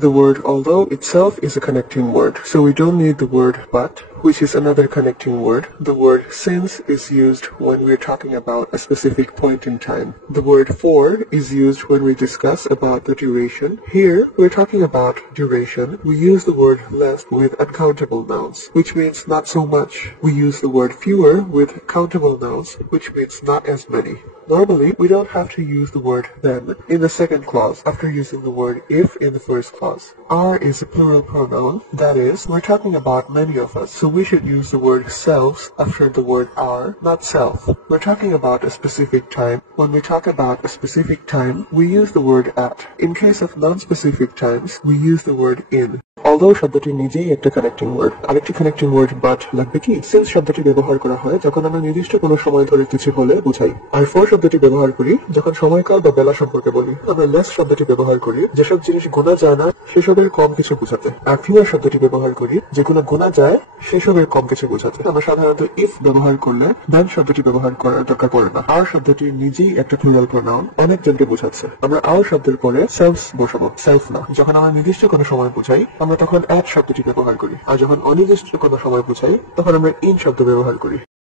The word although itself is a connecting word, so we don't need the word but, which is another connecting word. The word since is used when we're talking about a specific point in time. The word for is used when we discuss about the duration. Here, we're talking about duration. We use the word less with uncountable nouns, which means not so much. We use the word fewer with countable nouns, which means not as many. Normally, we don't have to use the word then in the second clause after using the word if in the first clause. Are is a plural pronoun. That is, we're talking about many of us, so we should use the word selves after the word are, not self. We're talking about a specific time. When we talk about a specific time, we use the word at. In case of non-specific times, we use the word in. Although শব্দটি নিজেই একটা connecting word, আরেকটি connecting word but লাগবে কি? সিন্স শব্দটি ব্যবহার করা হয় যখন আমরা নির্দিষ্ট কোনো সময় ধরে কিছু হলে বোঝাই। আর ফর শব্দটি ব্যবহার করি যখন সময়কাল বা বেলা সম্পর্কে বলি। আমরা লেস শব্দটি ব্যবহার করি যেসব জিনিস গোনা যায় না সেসবের কম কিছু বোঝাতে। আর ফিউয়ার শব্দটি ব্যবহার করি যেগুলো গোনা যায় সেসবের কম কিছু বোঝাতে। আমরা সাধারণত ইফ ব্যবহার করলে দ্যান শব্দটি ব্যবহার করার দরকার পড়ে না। আর শব্দটি নিজেই একটা প্লুরাল প্রোনাউন, অনেকজনকে বোঝাচ্ছে। আমরা আর শব্দের পরে সেলফ বসাবো, সেলফ না। যখন আমরা নির্দিষ্ট কোনো সময় বোঝাই আমরা তখন অ্যাট শব্দটি ব্যবহার করি, আর যখন অনির্দিষ্ট কোনো সময় বোঝাই তখন আমরা ইন শব্দ ব্যবহার করি।